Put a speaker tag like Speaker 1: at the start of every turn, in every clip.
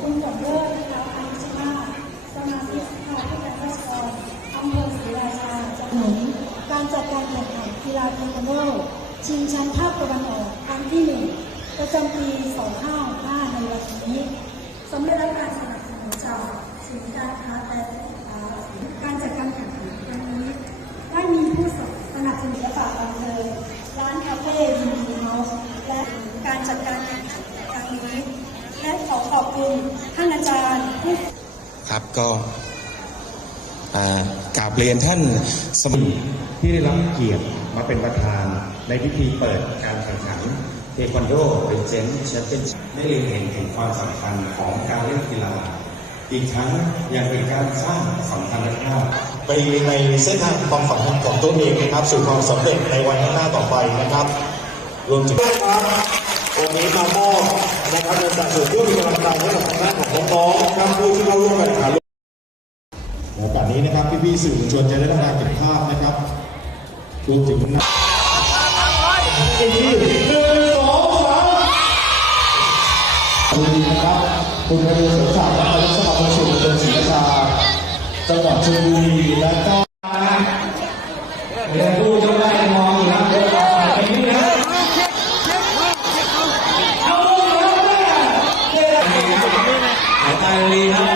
Speaker 1: คุณสมเลิศนะคะอายุชาสมาชิกสภาผู้แทนราษฎรอำเภอศรีราชาจังหวัดการจัดการแข่งขันกีฬาเทควันโดชิงแชมป์ภาคตะวันออกครั้งที่หนึ่งประจำปี 2565ในวันนี้สมได้รับการสนับสนุนจากศูนย์การค้าและสินค้าการจัดการแข่งขันครั้งนี้ได้มีผู้สนับสนุนและฝากบันเทิงร้านคาเฟ่ยินดีเฮาส์และการจัดการแข่งขันครั้งนี้ และขอขอบ คุณท่านอาจารย์
Speaker 2: ครับก็กราบเรียนท่านสมุ
Speaker 3: ที่ได้รับเกียรติมาเป็นประธานในพิธีเปิดการแข่งขันเทควันโดเป็นเจนแชมเปี้ยนชิพได้เล็งเห็นถึงความสำคัญของการเล่นกีฬา อีกทั้งยังเป็นการสร้างสัมพันธภาพ
Speaker 4: ไปในเส้นทางความฝันของตัวเองนะครับสู่ความสำเร็จในวันข้างหน้าต่อไปนะครับ รวมถึง วันนี้มามอบนะครับเงินสนับสนุนเพื่อมีกำลังใจให้กับทางด้านของน้องๆนะครับผู้ที่เข้าร่วมการแข่งขันโอกาสนี้นะครับพี่ๆสื่อมวลชนจะได้ทำการเก็บภาพนะครับรวมถึงนะหนึ่งสองสามสวัสดีนะครับคุณกระดูเสริมศักดิ์นะครับสมาคมสื่อมวลชนศรีราชาจังหวัดชลบุรีและก็
Speaker 5: เรียนผู้เจ้าได้มองอยู่นะเรื่องต่อไปนี้นะเอาเลยนะ ห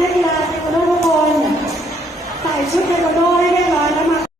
Speaker 1: นักกีฬาเทควันโดทุกคนใส่ชุดเทควันโดให้เรียบร้อยแล้วมา